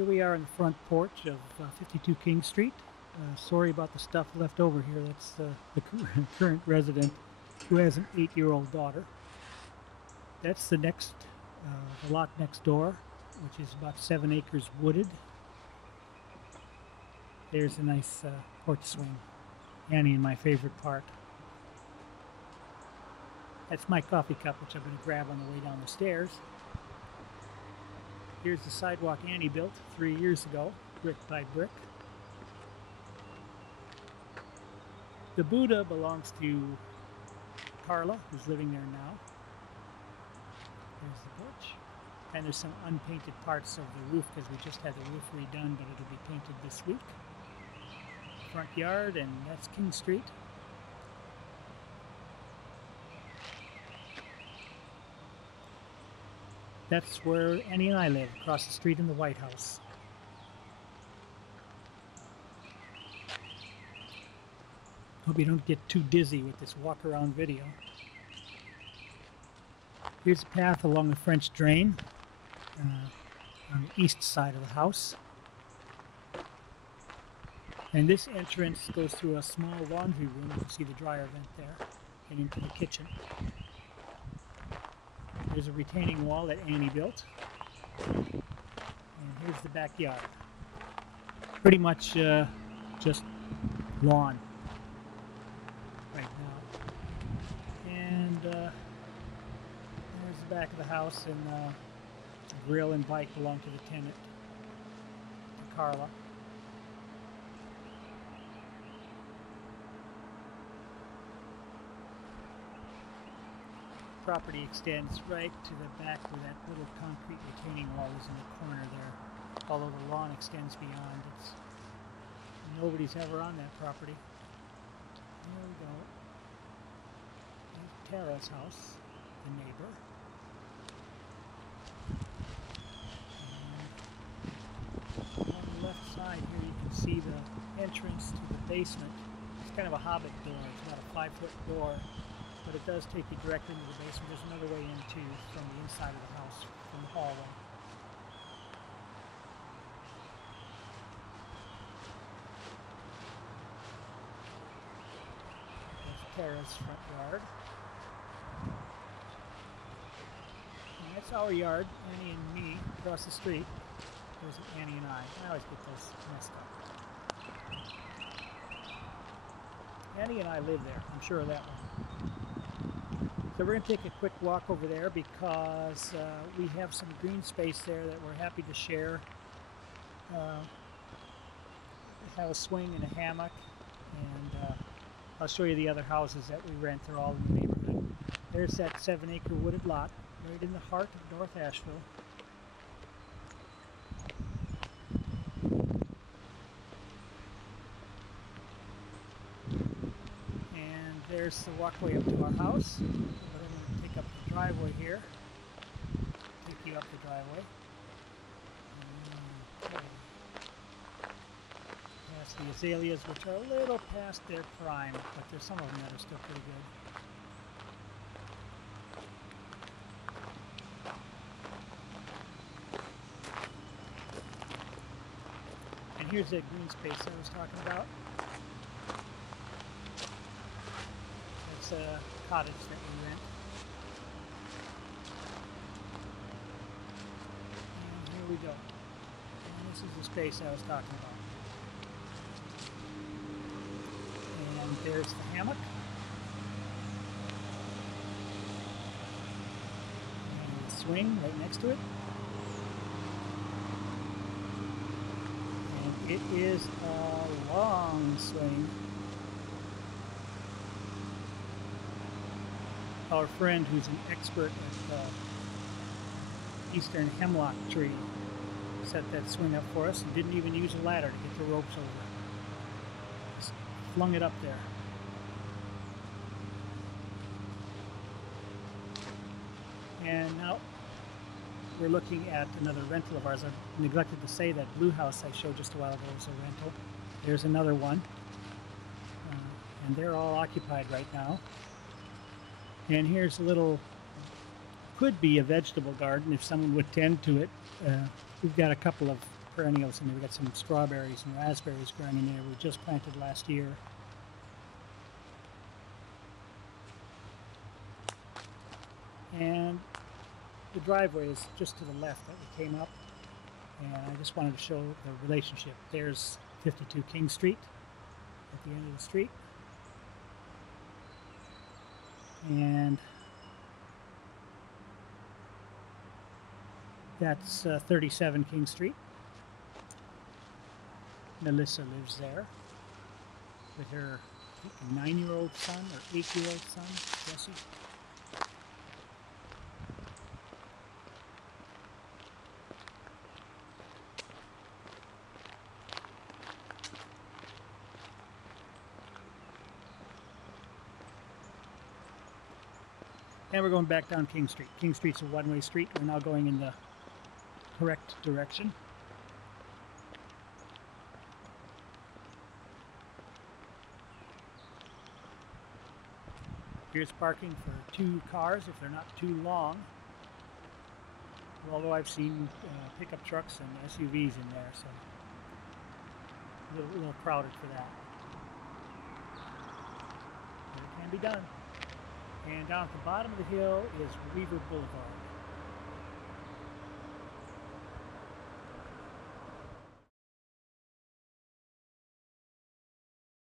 Here we are in the front porch of 52 King Street. Sorry about the stuff left over here. That's the current resident who has an 8-year-old daughter. That's the lot next door, which is about 7 acres wooded. There's a nice porch swing. Annie and my favorite part. That's my coffee cup, which I'm going to grab on the way down the stairs. Here's the sidewalk Annie built 3 years ago, brick by brick. The Buddha belongs to Carla, who's living there now. There's the porch. And there's some unpainted parts of the roof because we just had the roof redone, but it'll be painted this week. Front yard, and that's King Street. That's where Annie and I live, across the street in the White House. Hope you don't get too dizzy with this walk-around video. Here's a path along the French drain on the east side of the house. And this entrance goes through a small laundry room. You can see the dryer vent there, and into the kitchen. There's a retaining wall that Annie built. And here's the backyard. Pretty much just lawn right now. And there's the back of the house, and the grill and bike belong to the tenant, to Carla. Property extends right to the back where that little concrete retaining wall is in the corner there. Although the lawn extends beyond, nobody's ever on that property. There we go. There's Tara's house, the neighbor. And on the left side here you can see the entrance to the basement. It's kind of a hobbit door. It's about a 5-foot door. But it does take you directly into the basement. There's another way in too, from the inside of the house, from the hallway. That's Tara's front yard. And that's our yard, Annie and me, across the street. There's Annie and I always get those messed up. Annie and I live there, I'm sure of that one. So we're going to take a quick walk over there because we have some green space there that we're happy to share. We have a swing and a hammock, and I'll show you the other houses that we rent. They're all in the neighborhood. There's that 7-acre wooded lot right in the heart of North Asheville. And there's the walkway up to our house. Take up the driveway here. Take you up the driveway. Past the azaleas, which are a little past their prime, but there's some of them that are still pretty good. And here's that green space I was talking about. It's a cottage that we rent. We go. And this is the space I was talking about. And there's the hammock. And the swing right next to it. And it is a long swing. Our friend, who's an expert at eastern hemlock tree, set that swing up for us and didn't even use a ladder to get the ropes over. Just flung it up there. And now we're looking at another rental of ours. I neglected to say that blue house I showed just a while ago was a rental. There's another one. And they're all occupied right now. And here's a little, could be a vegetable garden if someone would tend to it. We've got a couple of perennials in there. We got some strawberries and raspberries growing in there. We just planted last year. And the driveway is just to the left that we came up. And I just wanted to show the relationship. There's 52 King Street at the end of the street. And that's 37 King Street. Melissa lives there with her, I think, 9-year-old son or 8-year-old son, Jesse. And we're going back down King Street. King Street's a one-way street. We're now going in the correct direction. Here's parking for 2 cars if they're not too long. Although I've seen pickup trucks and SUVs in there, so a little crowded for that. But it can be done. And down at the bottom of the hill is Weaver Boulevard.